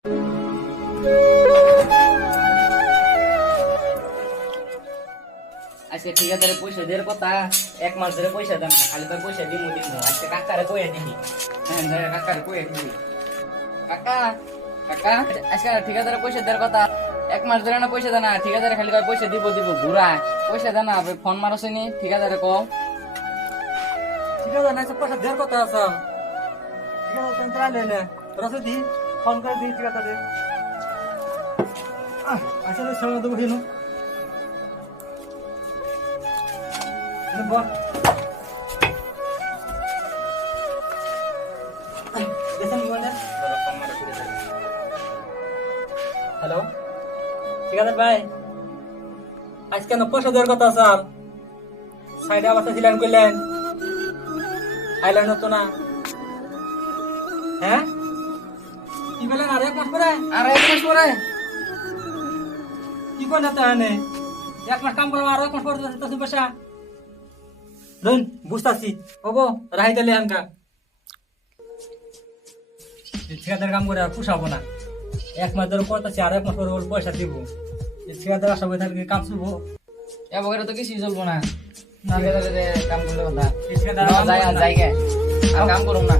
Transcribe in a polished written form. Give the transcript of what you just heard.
আজকে ঠিকাদারে পয়সা দেওয়ার কথা, এক মাস ধরে পয়সা দেন, খালি পয়সা দিমু আজকে কাকারে কয়ে দিবি। হ্যাঁ কাকারে কয়ে দিবি। কাকা কাকা আজকে ঠিকাদারে পয়সা দেওয়ার কথা, এক মাস ধরে না পয়সা দেয় না, ঠিকাদারে খালি পয়সা দিব ঘুরা পয়সা দেয় না, ফোন মারছেনি ঠিকাদারে কম। ঠিকাদার নাই পয়সা দেওয়ার কথা আছে, ঠিকাদার তো তাহলে না রসে দি ফোন করে দি ঠিকাদারে। আসলে সময় দেবো হিনু হ্যালো ঠিকাদার ভাই, আজ কেন পয়সা দেওয়ার কথা স্যার? সাইডে অবস্থা ছিলেন করলেন আইলেন তো না। হ্যাঁ কি বলেন? আর এক মাস পরে? আর এক মাস পরে কি করলে তো এনে এক মাস কাম করবো, আর এক মাস পরে তো পয়সা ধরুন বুঝতেছি ওগো রাহি তাহলে আনকা ঠিকাদার কাম করে আর পুষাবো না। এক মাস ধরে করতেছি, আর এক মাস পরে ওর পয়সা দিব। ঠিকাদার আশা করে থাকলে কাম শুরু এবার তো কিছুই চলবো না, ঠিকাদারে কাম করলে কথা ঠিকাদার জায়গা আর কাম করুম না।